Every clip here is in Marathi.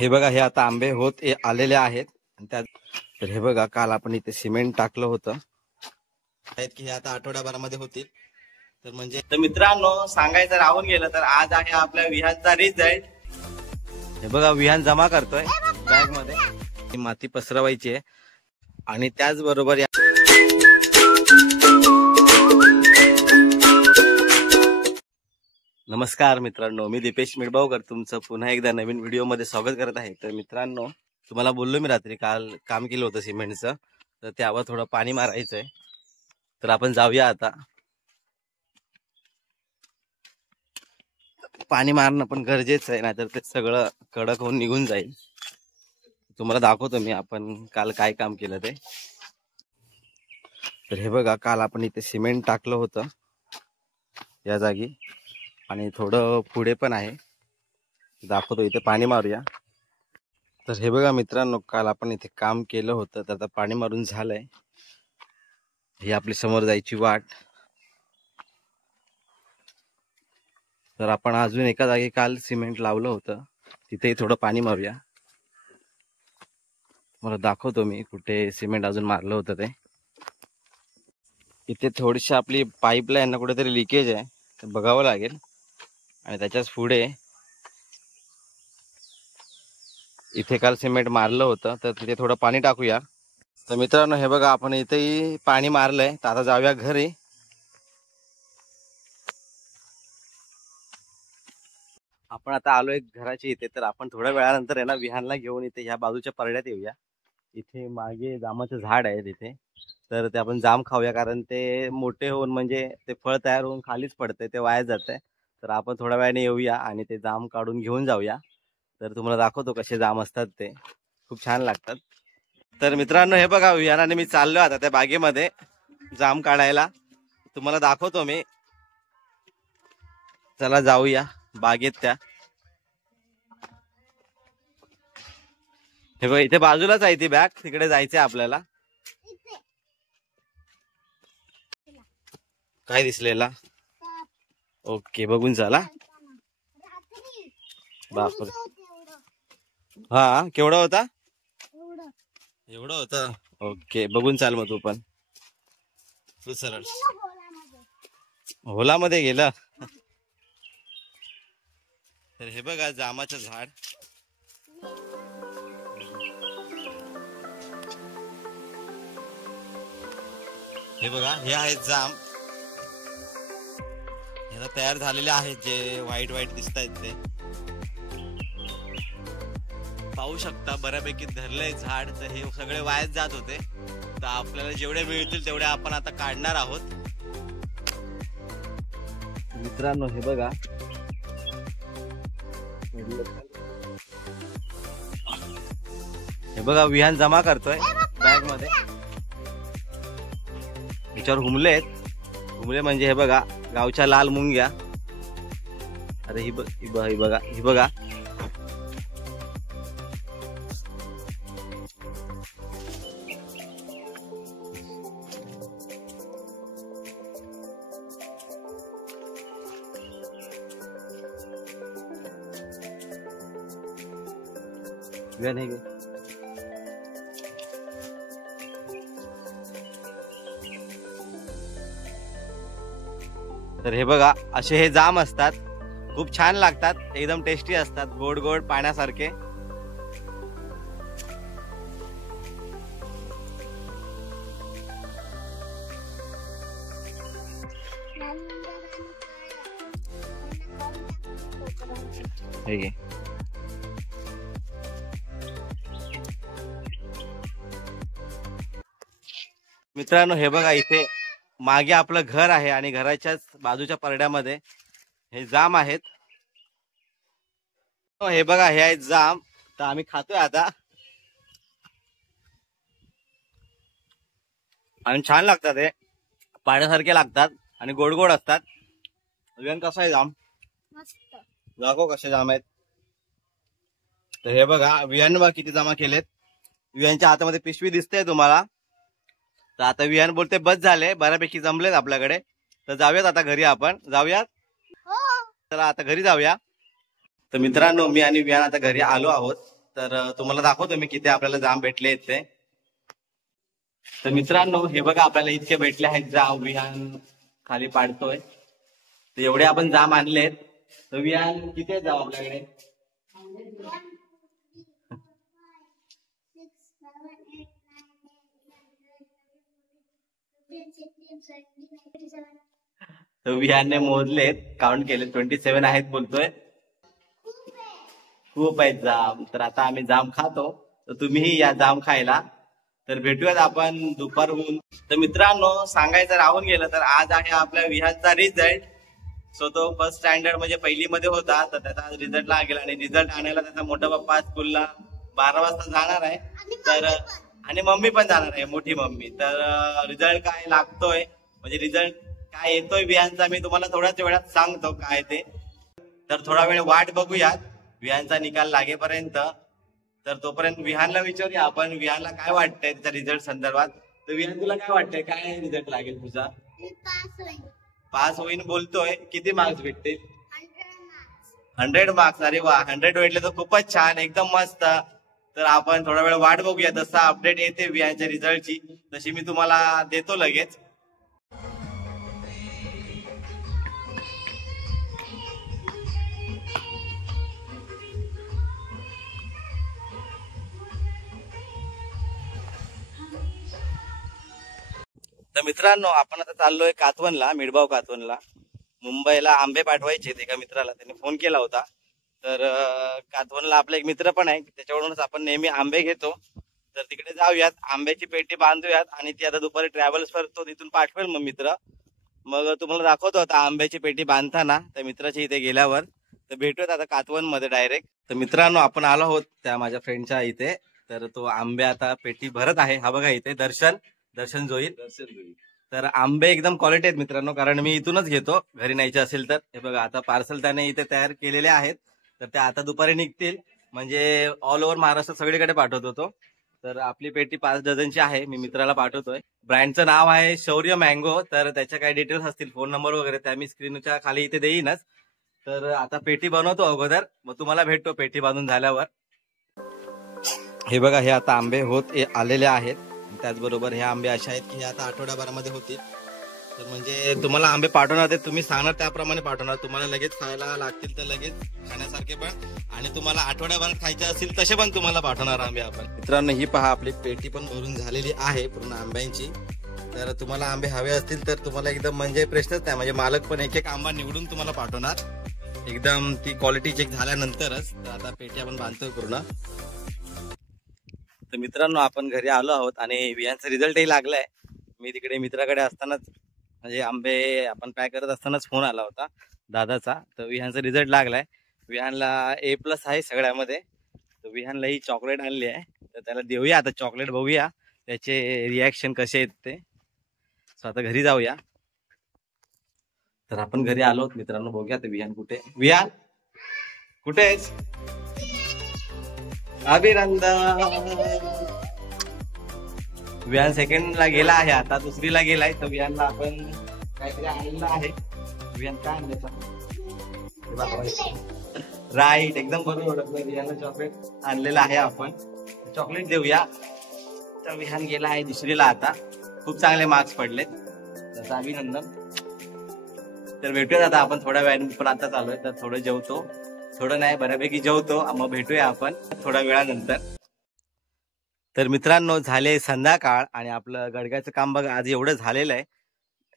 हे बघा, हे आता आंबे होत आलेले आहेत. तर हे बघा, काल आपण इथे सिमेंट टाकलं होतं आहेत की हे आता आठवड्याभरामध्ये होतील. तर म्हणजे तर मित्रांनो, सांगायचं राहून गेलं तर आज आहे आपल्या विहानचा रिझल्ट. हे बघा, विहान जमा करतोय बॅग मध्ये, माती पसरवायची आहे. आणि त्याचबरोबर नमस्कार मित्रांनो, मी दीपेश मिळबावकर तुमचं पुन्हा एकदा नवीन व्हिडिओ मध्ये स्वागत करत आहे. तर मित्रांनो, तुम्हाला बोललो मी रात्री काल काम केलं होतं सिमेंटचं, तर त्यावर थोडं पाणी मारायचंय. तर आपण जाऊया आता. पाणी मारणं पण गरजेचं आहे, नाहीतर ते सगळं कडक होऊन निघून जाईल. तुम्हाला दाखवतो मी आपण काल काय काम केलं ते. तर हे बघा, काल आपण इथे सिमेंट टाकलं होतं या जागी, आणि थोडं पुढे पण आहे, दाखवतो. इथे पाणी मारूया. तर हे बघा मित्रांनो, काल आपण इथे काम केलं होतं, तर आता पाणी मारून झालंय. ही आपली समोर जायची वाट. तर आपण अजून एका जागी काल सिमेंट लावलं होतं, तिथेही थोडं पाणी मारूया. मला दाखवतो मी कुठे सिमेंट अजून मारलं होतं ते. इथे थोडीशी आपली पाईपलाईन ना कुठेतरी लिकेज आहे, ते बघावं लागेल. आणि त्याच्याच पुढे इथे काल सिमेंट मारलं होतं, तर तिथे थोडं पाणी टाकूया. तर मित्रांनो, हे बघा, आपण इथेही पाणी मारलंय. तर आता जाऊया घरी. आपण आता आलोय घराच्या इथे. तर आपण थोड्या वेळानंतर आहे ना, विहानला घेऊन इथे ह्या बाजूच्या परड्यात येऊया. इथे मागे जामाचं झाड आहे तिथे, तर ते आपण जाम खाऊया. कारण ते मोठे होऊन म्हणजे ते फळ तयार होऊन खालीच पडते, ते वाया जाते. तर आपण थोड्या वेळाने येऊया आणि ते जाम काढून घेऊन जाऊया. तर तुम्हाला दाखवतो कसे जाम असतात, ते खूप छान लागतात. तर मित्रांनो, हे बघा, विहानाने मी चाललो आता त्या बागेमध्ये जाम काढायला. तुम्हाला दाखवतो मी. चला जाऊया बागेत त्या. हे बघ, इथे बाजूलाच आहे ती बॅग, तिकडे जायचंय आपल्याला. काय दिसलेला? ओके, बघून चला. बापर, हा केवढा होता? एवढं होतं. ओके, बघून चाल मग तू पण. तू सरळ होलामध्ये गेला. तर हे बघा, जामाचं झाड. हे बघा, हे आहेत जाम. हे तयार झालेले आहेत, जे व्हाईट व्हाईट दिसत आहेत ते पाहू शकता. बऱ्यापैकी धरलंय झाड. तर हे सगळे वायाच जात होते, तर आपल्याला जेवढे मिळतील तेवढे आपण आता काढणार आहोत. मित्रांनो, हे बघा, हे बघा, विहान जमा करतोय बॅग मध्ये. याच्यावर हुमले आहेत. हुमले म्हणजे हे बघा, गावच्या लाल मुंग्या. अरे ही बघा, ही बघा. विहान हे घे. तर हे बघा, असे हे जाम असतात. खूप छान लागतात, एकदम टेस्टी असतात, गोड गोड पाण्यासारखे. मित्रांनो, हे बघा, इथे मागे आपलं घर आहे आणि घराच्याच बाजूच्या परड्यामध्ये हे जाम आहेत. हे बघा, हे आहेत जाम. तर आम्ही खातोय आता, आणि छान लागतात. हे पाण्यासारखे लागतात आणि गोड गोड असतात. विहान कसा आहे जाम? दाखव कसे जाम आहेत. तर हे बघा, विहान बघा किती जमा केलेत. विहानच्या हातामध्ये पिशवी दिसते तुम्हाला. तर आता विहान बोलते बस झाले, बऱ्यापैकी जमलेत आपल्याकडे. तर जाऊयात आता घरी. आपण जाऊयात. चला आता घरी जाऊया. तर मित्रांनो, मी आणि विहान आता घरी आलो आहोत. तर तुम्हाला दाखवतो मी किती आपल्याला जाम भेटले आहेत ते. तर मित्रांनो हे बघा आपल्याला इतके भेटले आहेत जाम. विहान खाली पाडतोय तर एवढे आपण जाम आणलेत. तर विहान किती आहेत जाम आपल्याकडे? तर विहानने मोजलेत, काउंट केले, 27 आहेत बोलतोय. खूप आहेत जाम. तर आता आम्ही जाम खातो, तर तुम्हीही या जाम खायला. तर भेटूयात आपण दुपारहून. तर मित्रांनो सांगायचं राहून गेलं तर आज आहे आपल्या विहानचा रिझल्ट. सो तो फर्स्ट स्टँडर्ड म्हणजे पहिली मध्ये होता, तर त्याचा रिझल्ट लागेल आणि रिझल्ट आणायला त्याचा मोठा पप्पा स्कूलला 12 वाजता जाणार आहे. तर आणि मम्मी पण जाणार आहे, मोठी मम्मी. तर रिझल्ट काय लागतोय म्हणजे रिझल्ट काय येतोय विहानचा मी तुम्हाला थोड्याच वेळात सांगतो काय ते. तर थोडा वेळ वाट बघूयात विहानचा निकाल लागेपर्यंत. तर तोपर्यंत विहानला विचारूया आपण, विहानला काय वाटतंय त्याच्या रिझल्ट संदर्भात. तर विहान तुला काय वाटतंय, काय रिझल्ट लागेल तुझा? पास होईन बोलतोय. किती मार्क्स भेटतील? 100 मार्क्स. अरे वा, 100 भेटले तर खूपच छान, एकदम मस्त. तर आपण थोडा वेळ वाट बघूया, जसा अपडेट येते विहानच्या रिझल्टची तशी मी तुम्हाला देतो लगेच. तर मित्रांनो आपण आता चाललोय कातवनला, मिडबाव कातवनला. मुंबईला आंबे पाठवायचे एका मित्राला, त्याने फोन केला होता. तर कातवनला आपला एक मित्र पण आहे, त्याच्याकडूनच आपण नेहमी आंबे घेतो. तर तिकडे जाऊयात, आंब्याची पेटी बांधूयात आणि ती आता दुपारी ट्रॅव्हल्स करतो, तिथून पाठवेल मग मित्र. मग तुम्हाला दाखवतो आता आंब्याची पेटी बांधताना त्या मित्राच्या इथे गेल्यावर. तर भेटूयात आता कातवन मध्ये डायरेक्ट. तर मित्रांनो आपण आलो आहोत त्या माझ्या फ्रेंडच्या इथे. तर तो आंबे आता पेटी भरत आहे. हा बघा इथे दर्शन जोईल. तर आंबे एकदम क्वालिटी आहेत मित्रांनो, कारण मी इथूनच घेतो घरी न्यायचे असेल तर. हे बघा आता पार्सल त्याने इथे तयार केलेले आहेत. तर त्या आता दुपारी निघतील, म्हणजे ऑल ओव्हर महाराष्ट्र सगळीकडे पाठवतो तो. तर आपली पेटी 5 डझनची आहे, मी मित्राला पाठवतोय. ब्रँडचं नाव आहे शौर्य मँगो. तर त्याच्या काही डिटेल्स असतील, फोन नंबर वगैरे, त्या मी स्क्रीनच्या खाली इथे देईनच. तर आता पेटी बनवतो अगोदर, मग तुम्हाला भेटतो पेटी बांधून झाल्यावर. हे बघा हे आता आंबे होत आलेले आहेत. त्याचबरोबर हे आंबे असे आहेत की हे आता आठवड्याभरामध्ये होतील. तर म्हणजे तुम्हाला आंबे पाठवणार ते तुम्ही सांगणार त्याप्रमाणे पाठवणार. तुम्हाला लगेच खायला लागतील तर लगेच खाण्यासारखे पण, आणि तुम्हाला आठवड्याभर खायचे असतील तसे पण तुम्हाला पाठवणार आंबे आपण. मित्रांनो ही पहा आपली पेटी पण भरून झालेली आहे पूर्ण आंब्यांची. तर तुम्हाला आंबे हवे असतील तर तुम्हाला एकदम म्हणजे प्रश्नच नाही, म्हणजे मालक पण एक एक आंबा निवडून तुम्हाला पाठवणार, एकदम ती क्वालिटी चेक झाल्यानंतरच. तर आता पेटी आपण बांधतोय पूर्ण. तर मित्रांनो आपण घरी आलो आहोत आणि विहानचा रिझल्टही लागलाय. मी तिकडे मित्राकडे असतानाच, म्हणजे आंबे आपण पॅक करत असतानाच फोन आला होता दादाचा. तर विहानचा रिझल्ट लागलाय. विहानला A+ आहे सगळ्यामध्ये. तर विहानला ही चॉकलेट आणली आहे, तर त्याला देऊया आता चॉकलेट, बघूया त्याचे रिॲक्शन कसे आहेत ते. सो आता घरी जाऊया. तर आपण घरी आलो आहोत मित्रांनो, बघूया तर विहान कुठे. विहान कुठे आहेस? अभिनंदन. विहान सेकंडला गेला आहे, आता दुसरीला गेलाय. तर विहानला आपण काहीतरी आणलेलं आहे. विहान काय आणलं? राईट, एकदम बरोबर ओळखलं. विहानला चॉकलेट आणलेलं आहे आपण, चॉकलेट देऊया. तर विहान गेला आहे दुसरीला आता, खूप चांगले मार्क्स पडले, त्याचं अभिनंदन. तर भेटूयात आता आपण थोड्या वेळाने. पण आता चालू आहे तर थोडं जेवतो, थोडं नाही बऱ्यापैकी जेवतो, मग भेटूया आपण थोड्या वेळानंतर. तर मित्रांनो झाले संध्याकाळ आणि आपलं गडग्याचं काम बघा आज एवढं झालेलं आहे.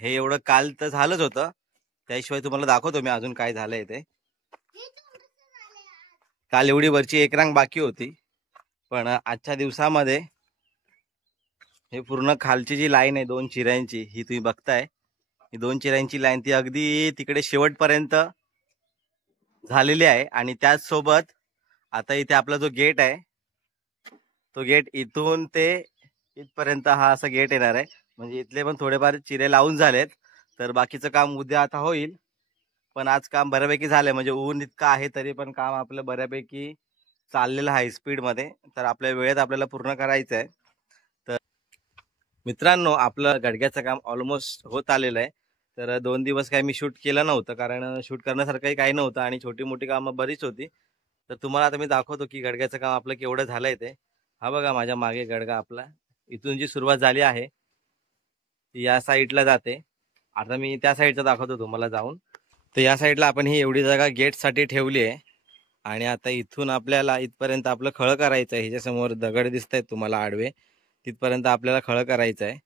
हे एवढं काल तर झालंच होतं, त्याशिवाय तुम्हाला दाखवतो मी अजून काय झालंय ते. काल एवढी वरची एक रांग बाकी होती, पण आजच्या दिवसामध्ये हे पूर्ण खालची जी लाईन आहे 2 चिऱ्यांची, ही तुम्ही बघताय, ही 2 चिऱ्यांची लाईन ती अगदी तिकडे शेवटपर्यंत झालेली आहे. आणि त्याच सोबत आता इथे आपला जो गेट आहे, तो गेट इथून ते इथपर्यंत हा असा गेट येणार आहे. म्हणजे इथले पण थोडेफार चिरे लावून झालेत. तर बाकीचं काम उद्या आता होईल, पण आज काम बऱ्यापैकी झालंय. म्हणजे ऊन इतकं आहे तरी पण काम आपलं बऱ्यापैकी चाललेलं आहे स्पीडमध्ये. तर आपल्या वेळेत आपल्याला पूर्ण करायचं आहे. तर मित्रांनो आपलं गडग्याचं काम ऑलमोस्ट होत आलेलं आहे. तर 2 दिवस काही मी शूट केलं नव्हतं, कारण शूट करण्यासारखंही काही नव्हतं आणि छोटी मोठी कामं बरीच होती. तर तुम्हाला आता मी दाखवतो की गडग्याचं काम आपलं केवढं झालंय ते. हा बघा माझ्या मागे गडगा आपला. इथून जी सुरुवात झाली आहे ती या साईडला जाते. आता मी त्या साईडचा दाखवतो तुम्हाला जाऊन. तर या साईडला आपण ही एवढी जागा गेटसाठी ठेवली आहे आणि आता इथून आपल्याला इथपर्यंत आपलं खळं करायचं आहे. ह्याच्यासमोर दगड दिसत आहेत तुम्हाला आडवे, तिथपर्यंत आपल्याला खळं करायचं आहे.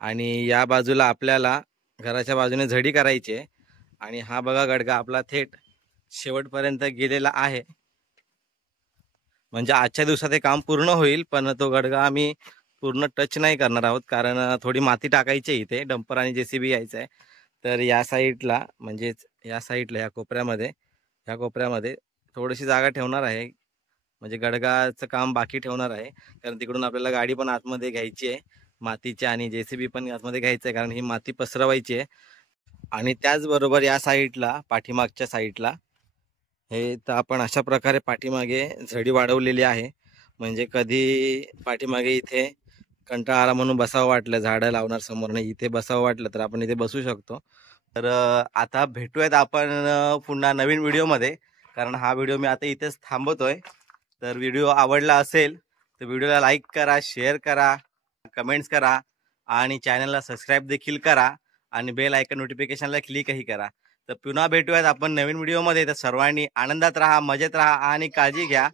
आणि या बाजूला आपल्याला घराच्या बाजूने झडी करायची आहे. आणि हा बघा गडगा आपला थेट शेवटपर्यंत गेलेला आहे. म्हणजे आजच्या दिवसात हे काम पूर्ण होईल, पण तो गडगा आम्ही पूर्ण टच नाही करणार आहोत कारण थोडी माती टाकायची आहे इथे. डंपर आणि JCB यायचं आहे. तर या साईडला म्हणजेच या साईडला या कोपऱ्यामध्ये थोडीशी जागा ठेवणार आहे. म्हणजे गडगाचं काम बाकी ठेवणार आहे कारण तिकडून आपल्याला गाडी पण आतमध्ये घ्यायची आहे मातीची आणि JCB पण आतमध्ये घ्यायचं आहे कारण ही माती पसरवायची आहे. आणि त्याचबरोबर या साईडला पाठीमागच्या साईडला हे तर आपण अशा प्रकारे पाठीमागे झडी वाढवलेली आहे. म्हणजे कधी पाठीमागे इथे कंटाळा आला म्हणून बसावं वाटलं, झाडं लावणार समोर नाही, इथे बसावं वाटलं तर आपण इथे बसू शकतो. तर आता भेटूयात आपण पुन्हा नवीन व्हिडिओमध्ये, कारण हा व्हिडिओ मी आता इथेच थांबवतोय. तर व्हिडिओ आवडला असेल तर व्हिडिओला लाईक करा, शेअर करा, कमेंट्स करा आणि चॅनलला सबस्क्राईब देखील करा आणि बेल आयकॉन नोटिफिकेशनला क्लिकही करा. तर पुन्हा भेटूयात आपण नवीन व्हिडिओमध्ये. तर सर्वांनी आनंदात राहा, मजेत राहा आणि काळजी घ्या.